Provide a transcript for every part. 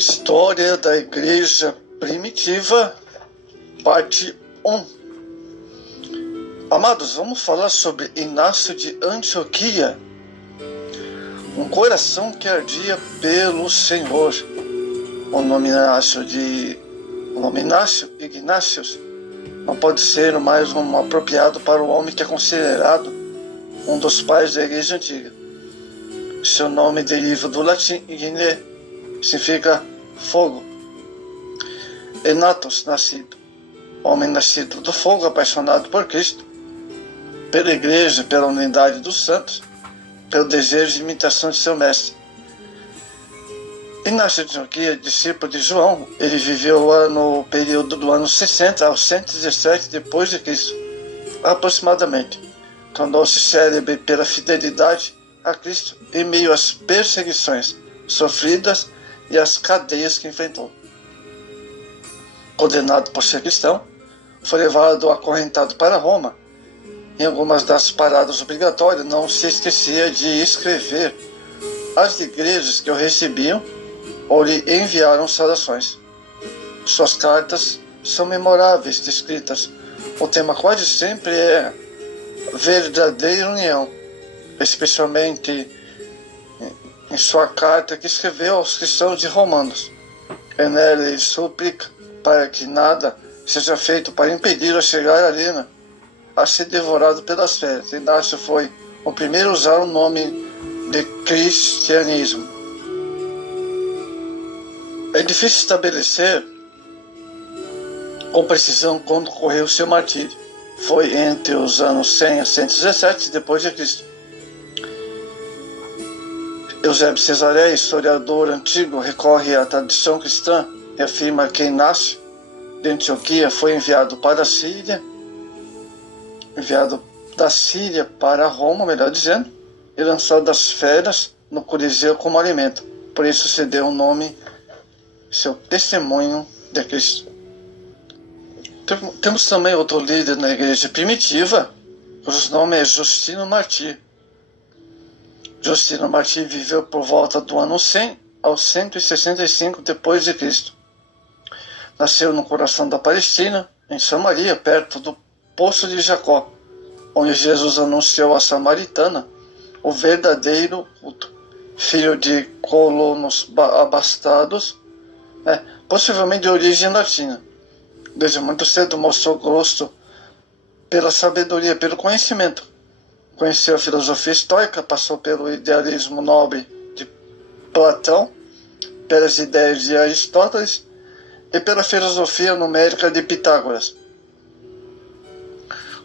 História da Igreja Primitiva, parte 1. Amados, vamos falar sobre Inácio de Antioquia, um coração que ardia pelo Senhor. O nome Ignácios não pode ser mais um apropriado para o homem que é considerado um dos pais da Igreja Antiga. Seu nome deriva do latim igné, significa fogo. Enatos, nascido, homem nascido do fogo, apaixonado por Cristo, pela Igreja, pela unidade dos santos, pelo desejo de imitação de seu mestre. Inácio de Antioquia, discípulo de João, ele viveu no período do ano 60 ao 117 depois de Cristo, aproximadamente. Tornou-se célebre pela fidelidade a Cristo em meio às perseguições sofridas e às cadeias que enfrentou. Condenado por ser cristão, foi levado acorrentado para Roma. Em algumas das paradas obrigatórias, não se esquecia de escrever às igrejas que o recebiam ou lhe enviaram saudações. Suas cartas são memoráveis, descritas. O tema quase sempre é verdadeira união, especialmente em sua carta que escreveu aos cristãos de Romanos. Nela ele suplica para que nada seja feito para impedir a chegar à arena, a ser devorado pelas feras. Inácio foi o primeiro a usar o nome de cristianismo. É difícil estabelecer com precisão quando ocorreu seu martírio. Foi entre os anos 100 a 117 depois de Cristo. Eusébio Cesareia, historiador antigo, recorre à tradição cristã e afirma que Inácio de Antioquia foi enviado da Síria para Roma, melhor dizendo, e lançado das feras no Coliseu como alimento. Por isso se deu o nome, seu testemunho de Cristo. Temos também outro líder na igreja primitiva, cujo nome é Justino Martir. Justino Martir viveu por volta do ano 100 ao 165 depois de Cristo. Nasceu no coração da Palestina, em Samaria, perto do Poço de Jacó, onde Jesus anunciou à samaritana o verdadeiro culto. Filho de colonos abastados, possivelmente de origem latina. Desde muito cedo mostrou gosto pela sabedoria, pelo conhecimento. Conheceu a filosofia estoica, passou pelo idealismo nobre de Platão, pelas ideias de Aristóteles e pela filosofia numérica de Pitágoras.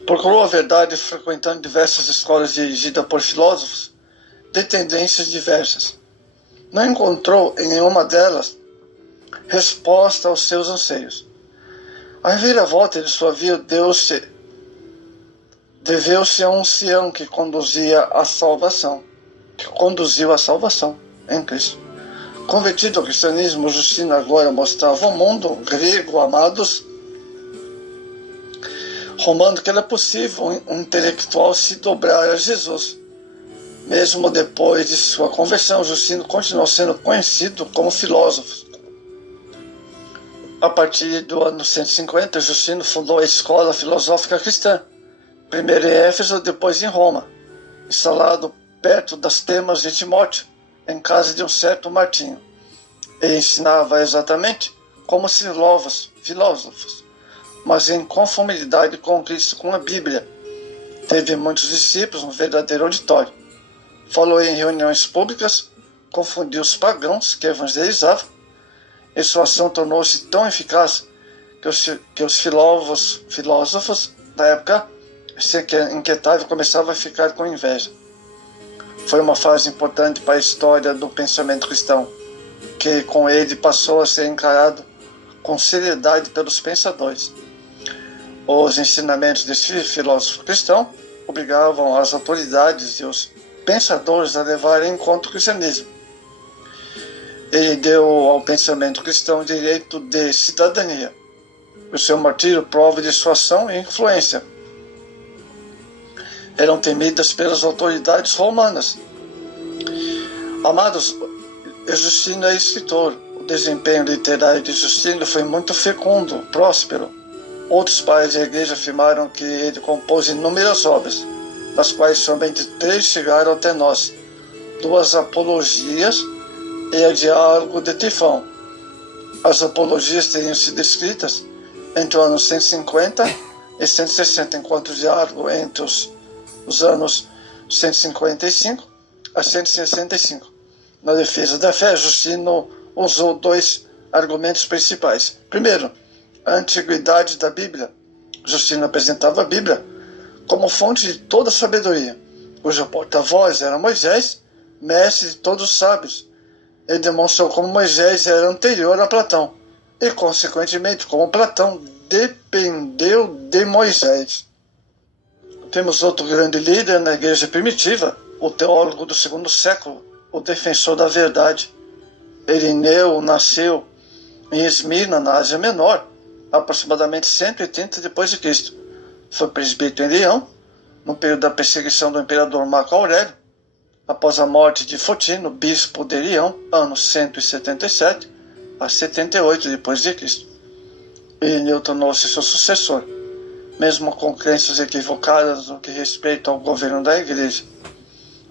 Procurou a verdade frequentando diversas escolas dirigidas por filósofos de tendências diversas. Não encontrou em nenhuma delas resposta aos seus anseios. A reviravolta de sua vida deveu-se a um Sião que conduziu à salvação em Cristo. Convertido ao cristianismo, Justino agora mostrava ao mundo grego, amados, romano, que era possível um intelectual se dobrar a Jesus. Mesmo depois de sua conversão, Justino continuou sendo conhecido como filósofo. A partir do ano 150, Justino fundou a Escola Filosófica Cristã, primeiro em Éfeso, depois em Roma, instalado perto das Termas de Timóteo, em casa de um certo Martinho. Ele ensinava exatamente como os filósofos, mas em conformidade com Cristo, com a Bíblia. Teve muitos discípulos, um verdadeiro auditório. Falou em reuniões públicas, confundiu os pagãos que evangelizavam, e sua ação tornou-se tão eficaz que os filósofos da época, inquietável, começavam a ficar com inveja. Foi uma fase importante para a história do pensamento cristão, que com ele passou a ser encarado com seriedade pelos pensadores. Os ensinamentos desse filósofo cristão obrigavam as autoridades e os pensadores a levarem em conta o cristianismo. Ele deu ao pensamento cristão o direito de cidadania. O seu martírio prova de sua ação e influência. Eram temidas pelas autoridades romanas. Amados, Justino é escritor. O desempenho literário de Justino foi muito fecundo, próspero. Outros pais da igreja afirmaram que ele compôs inúmeras obras, das quais somente 3 chegaram até nós: 2 apologias e a Diálogo de Tifão. As apologias teriam sido escritas entre os anos 150 e 160, enquanto o Diálogo entre os anos 155 a 165. Na defesa da fé, Justino usou 2 argumentos principais. Primeiro, a antiguidade da Bíblia. Justino apresentava a Bíblia como fonte de toda a sabedoria, cujo porta-voz era Moisés, mestre de todos os sábios. Ele demonstrou como Moisés era anterior a Platão e, consequentemente, como Platão dependeu de Moisés. Temos outro grande líder na igreja primitiva, o teólogo do 2º século, o defensor da verdade. Irineu nasceu em Esmirna, na Ásia Menor, aproximadamente 180 d.C. Foi presbítero em Leão, no período da perseguição do imperador Marco Aurélio. Após a morte de Fotino, bispo de Leão, anos 177 a 78 d.C. Irineu tornou-se seu sucessor, mesmo com crenças equivocadas no que respeita ao governo da igreja.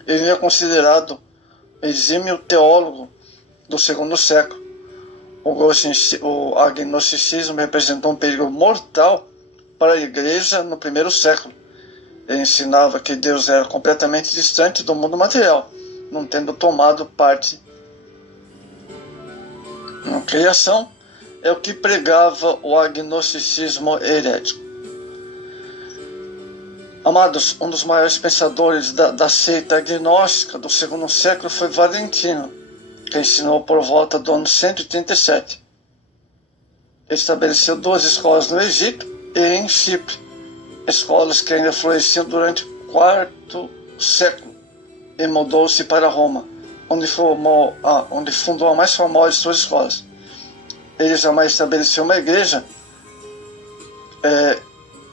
Irineu é considerado exímio teólogo do 2º século. O agnosticismo representou um perigo mortal para a igreja no 1º século. Ele ensinava que Deus era completamente distante do mundo material, não tendo tomado parte na criação. É o que pregava o agnosticismo herético. Amados, um dos maiores pensadores da seita agnóstica do 2º século foi Valentino, que ensinou por volta do ano 137. Ele estabeleceu 2 escolas no Egito e em Chipre, escolas que ainda floresciam durante o 4º século, e mudou-se para Roma, onde fundou a mais famosa de suas escolas. Ele jamais estabeleceu uma igreja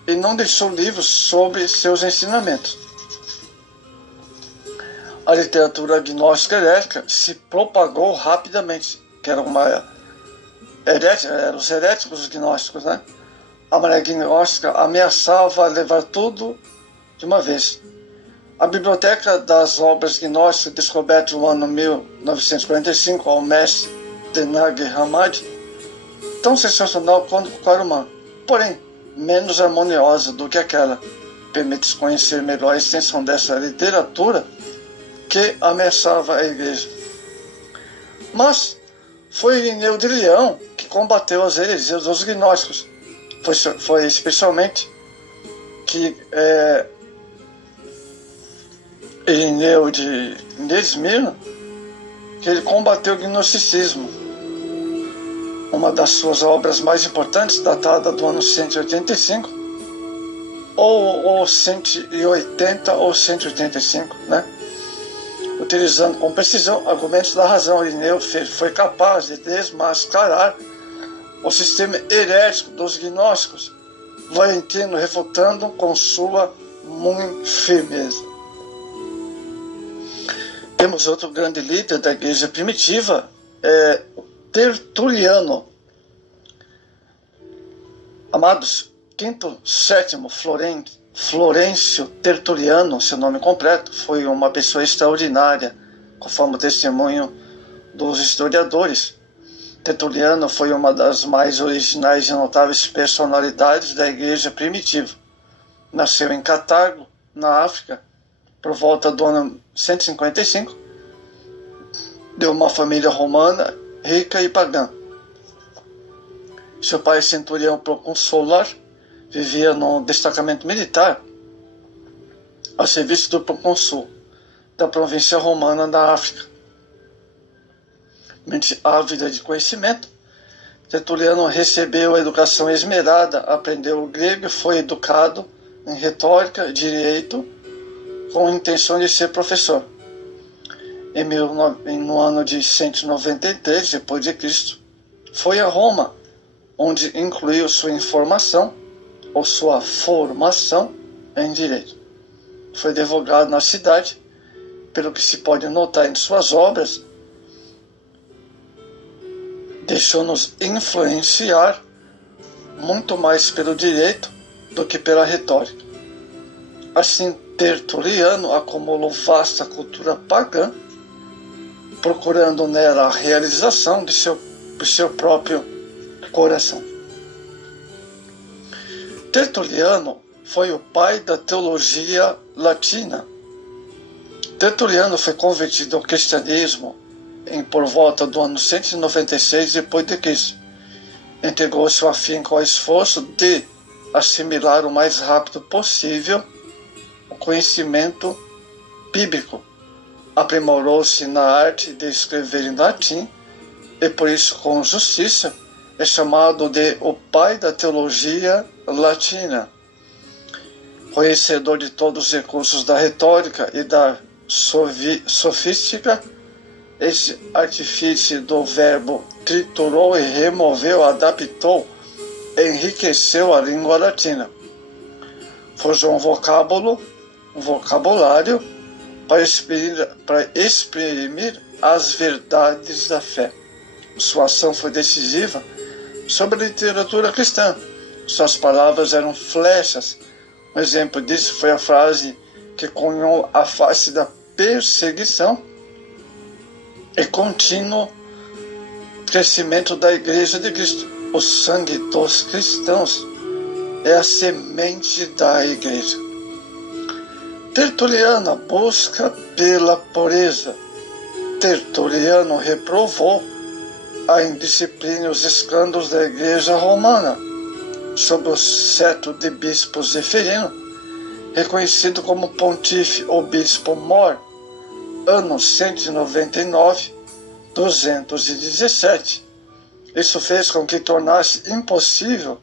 e não deixou livros sobre seus ensinamentos. A literatura agnóstica herética se propagou rapidamente, que era eram os heréticos, os gnósticos, né? A maré gnóstica ameaçava levar tudo de uma vez. A biblioteca das obras gnósticas, descoberta no ano 1945 ao mestre de Nag Hammadi, tão sensacional quanto o Quarumã, porém menos harmoniosa do que aquela. Permite-se conhecer melhor a extensão dessa literatura que ameaçava a igreja. Mas foi Irineu de Leão que combateu as heresias dos gnósticos. Foi especialmente que Irineu de Esmirna que ele combateu o gnosticismo. Uma das suas obras mais importantes, datada do ano 185, ou 180 ou 185, né? Utilizando com precisão argumentos da razão, Irineu foi capaz de desmascarar o sistema herético dos gnósticos, Valentino refutando com sua muita firmeza. Temos outro grande líder da igreja primitiva, Tertuliano. Amados, VII Florencio Tertuliano, seu nome completo, foi uma pessoa extraordinária, conforme o testemunho dos historiadores. Tertuliano foi uma das mais originais e notáveis personalidades da igreja primitiva. Nasceu em Cartago, na África, por volta do ano 155, de uma família romana rica e pagã. Seu pai, centurião proconsular, vivia num destacamento militar a serviço do procônsul da província romana da África. Mente ávida de conhecimento, Tertuliano recebeu a educação esmerada, aprendeu o grego e foi educado em retórica e direito com a intenção de ser professor. No ano de 193 d.C., foi a Roma, onde incluiu sua formação em direito. Foi advogado na cidade, pelo que se pode notar em suas obras, deixou-nos influenciar muito mais pelo direito do que pela retórica. Assim, Tertuliano acumulou vasta cultura pagã, procurando nela a realização de seu próprio coração. Tertuliano foi o pai da teologia latina. Tertuliano foi convertido ao cristianismo por volta do ano 196 depois de Cristo. Entregou-se afinco ao esforço de assimilar o mais rápido possível o conhecimento bíblico. Aprimorou-se na arte de escrever em latim e por isso, com justiça, é chamado de o pai da teologia latina. Conhecedor de todos os recursos da retórica e da sofística, esse artifício do verbo triturou e removeu, adaptou, enriqueceu a língua latina. Forjou um vocabulário para exprimir as verdades da fé. Sua ação foi decisiva sobre a literatura cristã. Suas palavras eram flechas. Um exemplo disso foi a frase que cunhou a face da perseguição e contínuo crescimento da Igreja de Cristo. O sangue dos cristãos é a semente da Igreja. Tertuliano busca pela pureza. Tertuliano reprovou a indisciplina e os escândalos da Igreja Romana sob o cetro de bispo Zeferino, reconhecido como pontífice ou bispo mor, ano 199-217. Isso fez com que tornasse impossível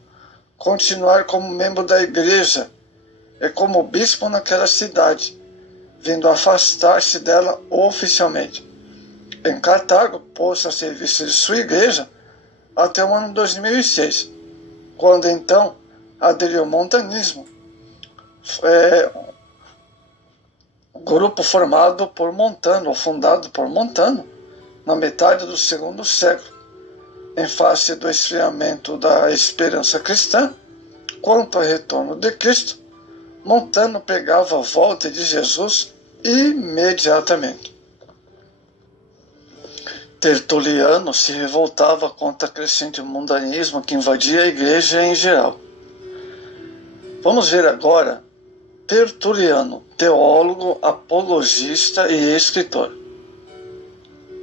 continuar como membro da Igreja e como bispo naquela cidade, vindo afastar-se dela oficialmente. Em Cartago, pôs-se a serviço de sua igreja até o ano 2006, quando então aderiu ao montanismo, grupo formado por Montano, ou fundado por Montano, na metade do segundo século. Em face do esfriamento da esperança cristã quanto ao retorno de Cristo, Montano pregava a volta de Jesus imediatamente. Tertuliano se revoltava contra o crescente mundanismo que invadia a igreja em geral. Vamos ver agora Tertuliano, teólogo, apologista e escritor.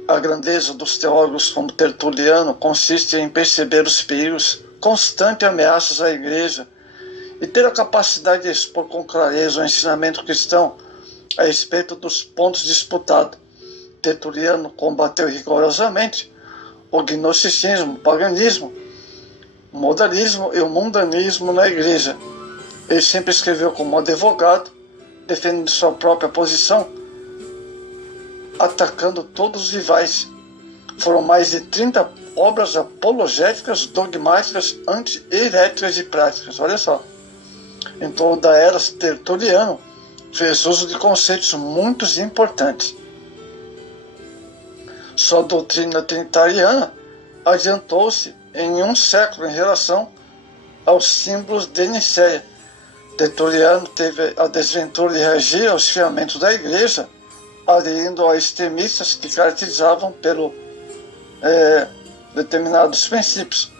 A grandeza dos teólogos como Tertuliano consiste em perceber os perigos constantes ameaças à igreja e ter a capacidade de expor com clareza o ensinamento cristão a respeito dos pontos disputados. Tertuliano combateu rigorosamente o gnosticismo, o paganismo, o modalismo e o mundanismo na igreja. Ele sempre escreveu como advogado, defendendo sua própria posição, atacando todos os rivais. Foram mais de 30 obras apologéticas, dogmáticas, anti-heréticas e práticas. Olha só. Em toda a era Tertuliano, fez uso de conceitos muito importantes. Sua doutrina trinitariana adiantou-se em um século em relação aos símbolos de Nicéia. Tertuliano teve a desventura de reagir aos esfriamentos da igreja, aderindo a extremistas que caracterizavam pelo determinados princípios.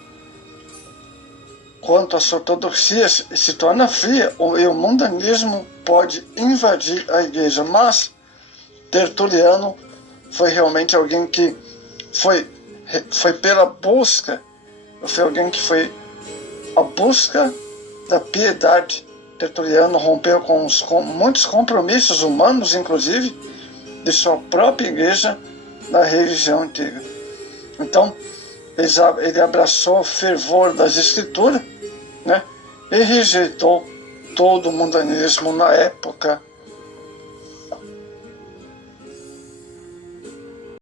Quanto às ortodoxias, se torna fria e o mundanismo pode invadir a igreja, mas Tertuliano foi realmente alguém que foi pela busca, foi alguém que foi a busca da piedade. Tertuliano rompeu com muitos compromissos humanos, inclusive, de sua própria igreja na religião antiga. Então, ele abraçou o fervor das escrituras, né, e rejeitou todo o mundanismo na época